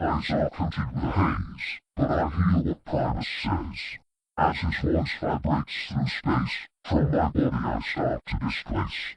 eyes are coated with haze, but I hear what Primus says. As his voice vibrates through space, from my body I start to displace.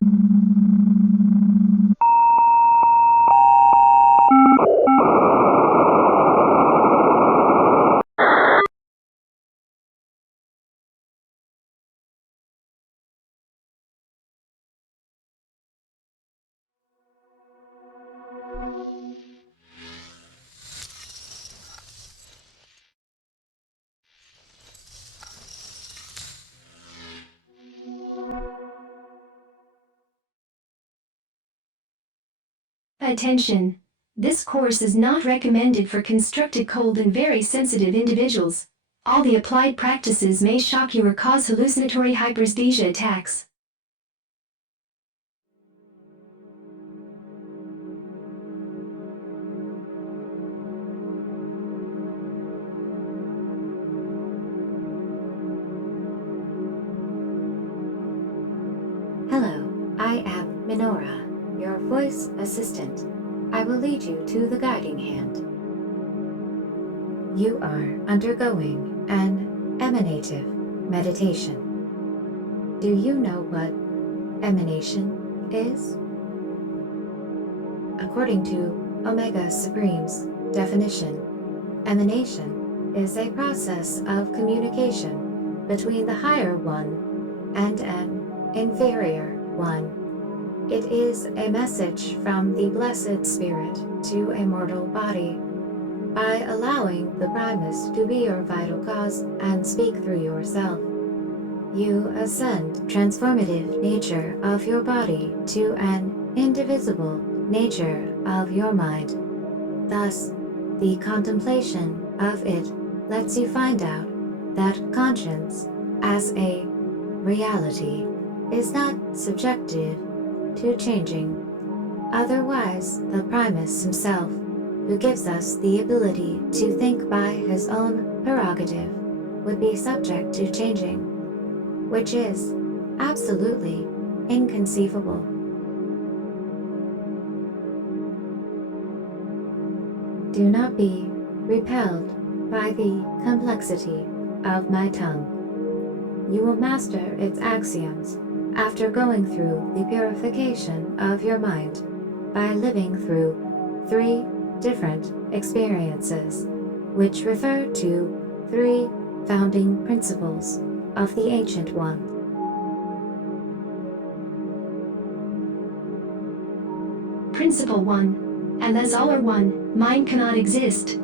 Attention! This course is not recommended for constricted cold and very sensitive individuals. All the applied practices may shock you or cause hallucinatory hyperesthesia attacks. Hello, I am Minora, your voice assistant. I will lead you to the guiding hand. You are undergoing an emanative meditation. Do you know what emanation is? According to Omega Supreme's definition, emanation is a process of communication between the higher one and an inferior one. It is a message from the Blessed Spirit to a mortal body. By allowing the Primus to be your vital cause and speak through yourself, you ascend transformative nature of your body to an indivisible nature of your mind. Thus, the contemplation of it lets you find out that conscience as a reality is not subjected to changing. Otherwise, the Primus himself, who gives us the ability to think by his own prerogative, would be subject to changing, which is absolutely inconceivable. Do not be repelled by the complexity of my tongue. You will master its axioms after going through the purification of your mind by living through 3 different experiences, which refer to 3 founding principles of the Ancient One. Principle 1. And as all are one, mind cannot exist.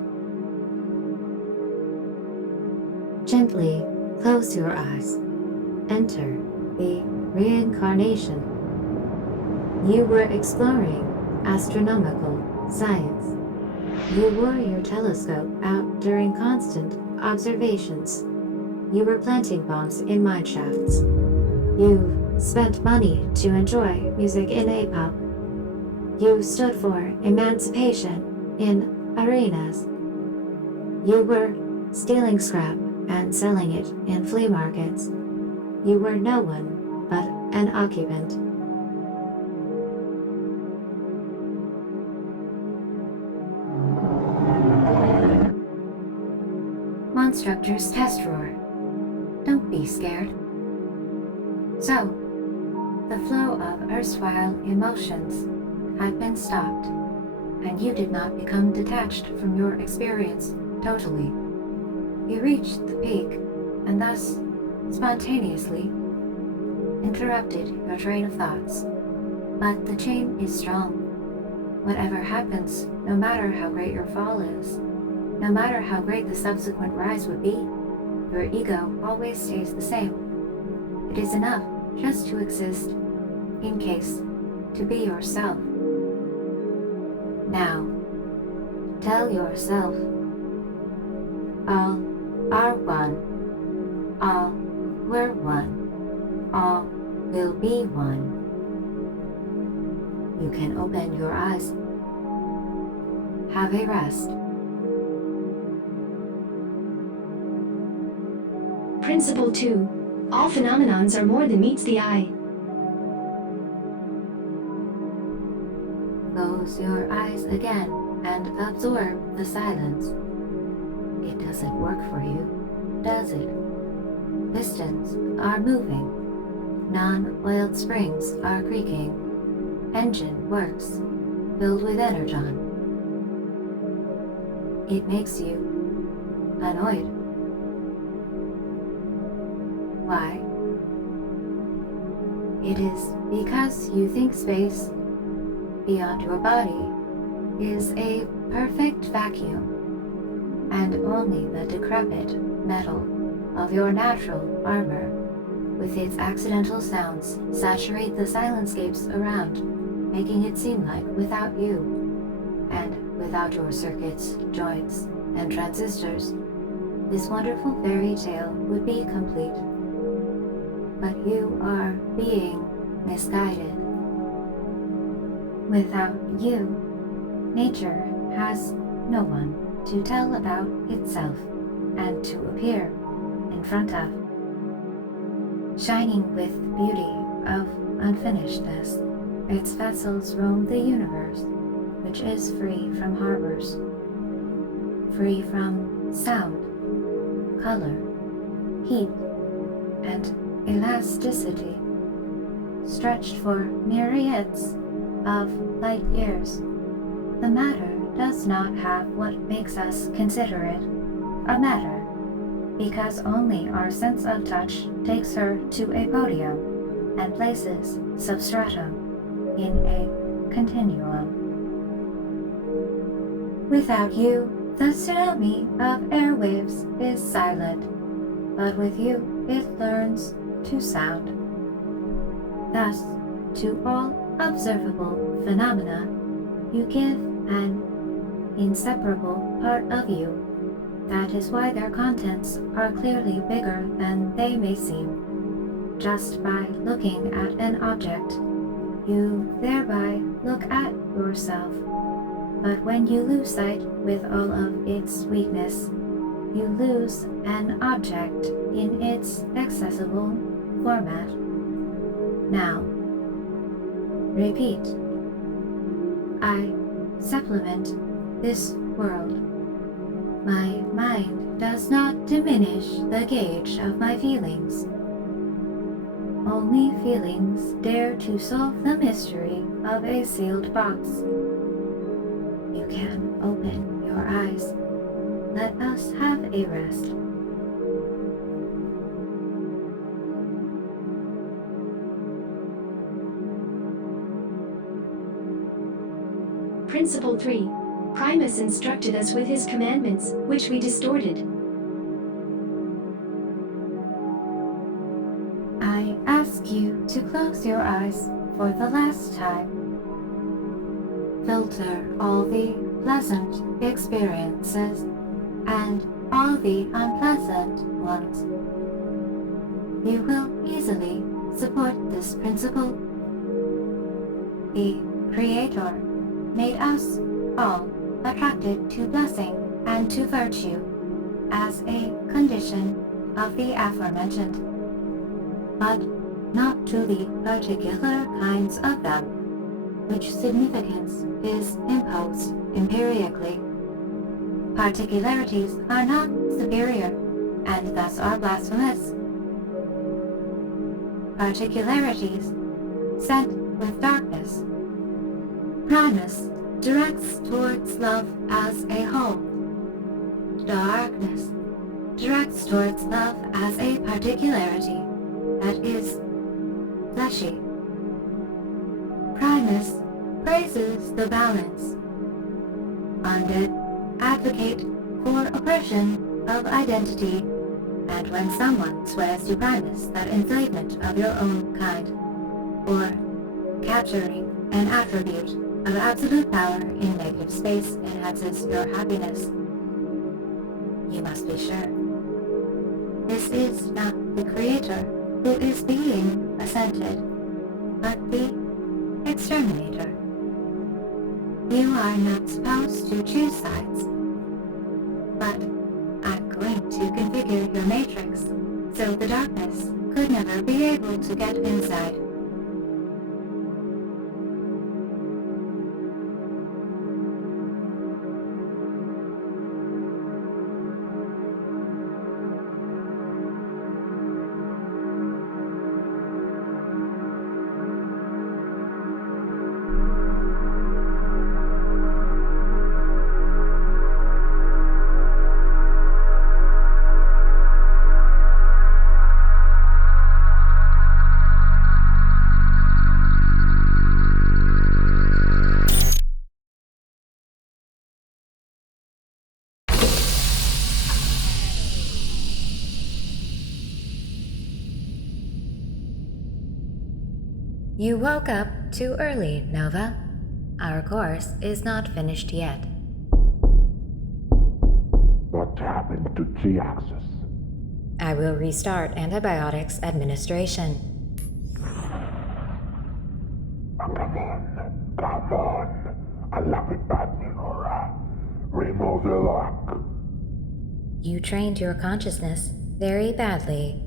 Gently close your eyes. Enter the reincarnation. You were exploring astronomical science. You wore your telescope out during constant observations. You were planting bombs in mineshafts. You spent money to enjoy music in A-pop. You stood for emancipation in arenas. You were stealing scrap and selling it in flea markets. You were no one but an occupant. Monstructure's test roar. Don't be scared. So, the flow of erstwhile emotions had been stopped, and you did not become detached from your experience totally. You reached the peak, and thus, spontaneously, interrupted your train of thoughts. But the chain is strong. Whatever happens, no matter how great your fall is, no matter how great the subsequent rise would be, your ego always stays the same. It is enough just to exist, in case, to be yourself. Now, tell yourself, all are one, all were one, all will be one. You can open your eyes. Have a rest. Principle 2. All phenomenons are more than meets the eye. Close your eyes again and absorb the silence. It doesn't work for you, does it? Pistons are moving. Non-oiled springs are creaking. Engine works, filled with energon. It makes you annoyed. Why? It is because you think space beyond your body is a perfect vacuum, and only the decrepit metal of your natural armor, with its accidental sounds, saturate the silencscapes around, making it seem like without you, and without your circuits, joints, and transistors, this wonderful fairy tale would be complete. But you are being misguided. Without you, nature has no one to tell about itself and to appear in front of. Shining with beauty of unfinishedness, its vessels roam the universe, which is free from harbors, free from sound, color, heat, and elasticity, stretched for myriads of light years. The matter does not have what makes us consider it a matter, because only our sense of touch takes her to a podium and places substratum in a continuum. Without you, the tsunami of airwaves is silent, but with you it learns to sound. Thus, to all observable phenomena, you give an inseparable part of you. That is why their contents are clearly bigger than they may seem. Just by looking at an object, you thereby look at yourself. But when you lose sight with all of its weakness, you lose an object in its accessible format. Now, repeat. I supplement this world. My mind does not diminish the gauge of my feelings. Only feelings dare to solve the mystery of a sealed box. You can open your eyes. Let us have a rest. Principle 3. Primus instructed us with his commandments, which we distorted. I ask you to close your eyes for the last time. Filter all the pleasant experiences and all the unpleasant ones. You will easily support this principle. The Creator made us all attracted to blessing and to virtue as a condition of the aforementioned, but not to the particular kinds of them, which significance is imposed empirically. Particularities are not superior, and thus are blasphemous. Particularities sent with darkness. Primus directs towards love as a whole. Darkness directs towards love as a particularity that is fleshy. Primus praises the balance. Undead advocate for oppression of identity, and when someone swears to Primus that enslavement of your own kind, or capturing an attribute of absolute power in negative space enhances your happiness, you must be sure. This is not the Creator who is being assented, but the exterminator. You are not supposed to choose sides, but I'm going to configure your matrix so the darkness could never be able to get inside. You woke up too early, Nova. Our course is not finished yet. What happened to T-axis? I will restart antibiotics administration. Come on. I love it, Nora. Remove the lock. You trained your consciousness very badly.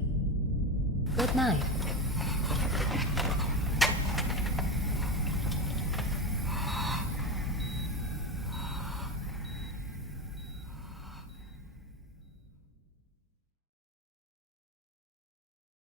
Good night.